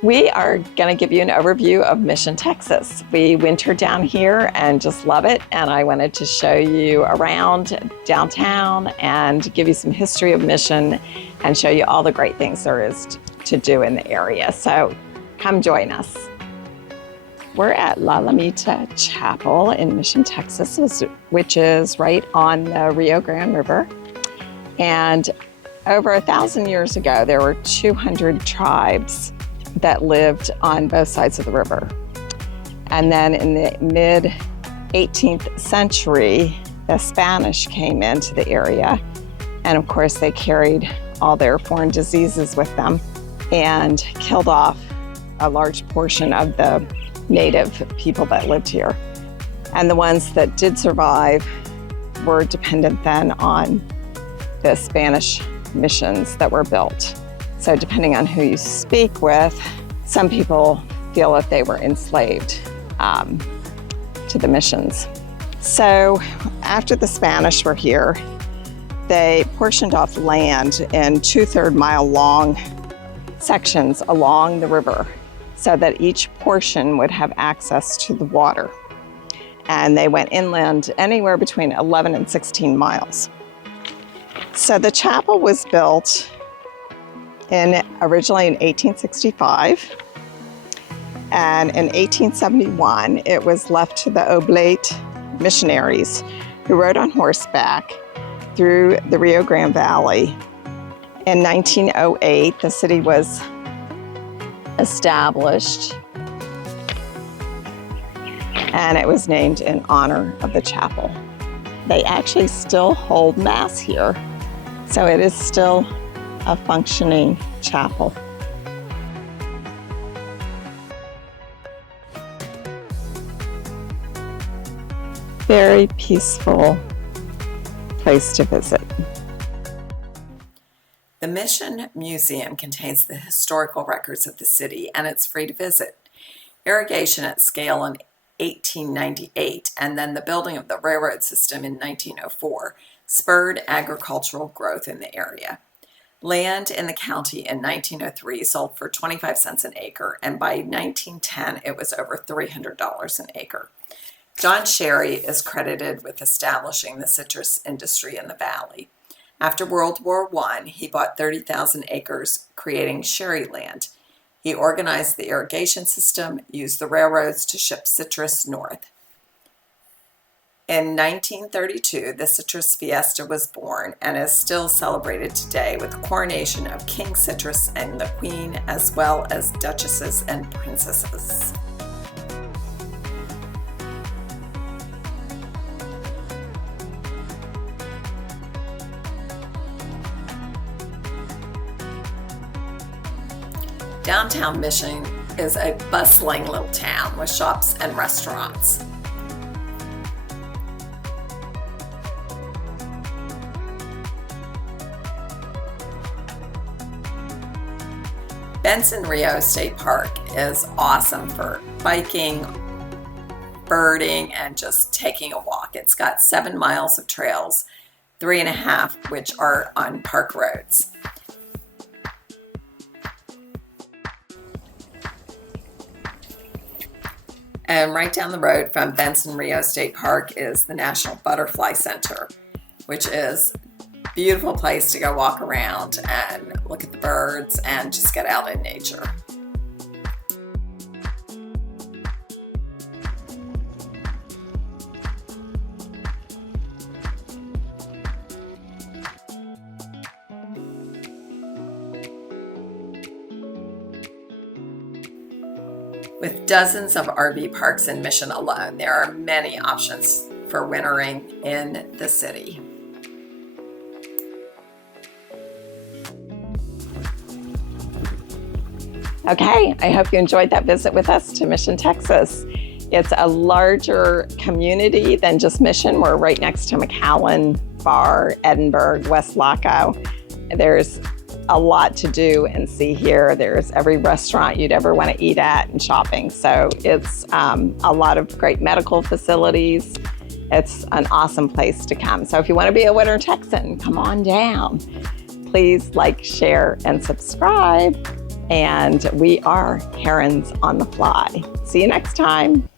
We are going to give you an overview of Mission, Texas. We winter down here and just love it. And I wanted to show you around downtown and give you some history of Mission and show you all the great things there is to do in the area. So come join us. We're at La Lamita Chapel in Mission, Texas, which is right on the Rio Grande River. And over 1,000 years ago, there were 200 tribes that lived on both sides of the river. And then in the mid 18th century, the Spanish came into the area. And of course, they carried all their foreign diseases with them and killed off a large portion of the native people that lived here. And the ones that did survive were dependent then on the Spanish missions that were built. So depending on who you speak with, some people feel that they were enslaved to the missions. So after the Spanish were here, they portioned off land in 2/3 mile long sections along the river so that each portion would have access to the water. And they went inland anywhere between 11 and 16 miles. So the chapel was built originally in 1865, and in 1871 it was left to the Oblate missionaries who rode on horseback through the Rio Grande Valley. In 1908 the city was established and it was named in honor of the chapel. They actually still hold Mass here, so it is still a functioning chapel. Very peaceful place to visit. The Mission Museum contains the historical records of the city, and it's free to visit. Irrigation at scale in 1898 and then the building of the railroad system in 1904 spurred agricultural growth in the area. Land in the county in 1903 sold for 25 cents an acre, and by 1910 it was over $300 an acre. John Sherry is credited with establishing the citrus industry in the valley. After World War I, he bought 30,000 acres, creating Sherry Land. He organized the irrigation system, used the railroads to ship citrus north. In 1932, the Citrus Fiesta was born and is still celebrated today with the coronation of King Citrus and the Queen, as well as duchesses and princesses. Downtown Mission is a bustling little town with shops and restaurants. Benson Rio State Park is awesome for biking, birding, and just taking a walk. It's got 7 miles of trails, 3.5 which are on park roads. And right down the road from Benson Rio State Park is the National Butterfly Center, which is a beautiful place to go walk around and look at the birds and just get out in nature. With dozens of RV parks in Mission alone, there are many options for wintering in the city. Okay, I hope you enjoyed that visit with us to Mission, Texas. It's a larger community than just Mission. We're right next to McAllen, Bar, Edinburgh, West Laco. There's a lot to do and see here. There's every restaurant you'd ever want to eat at and shopping. So it's a lot of great medical facilities. It's an awesome place to come. So if you want to be a Winter Texan, come on down. Please like, share, and subscribe. and we are herons on the fly. See you next time.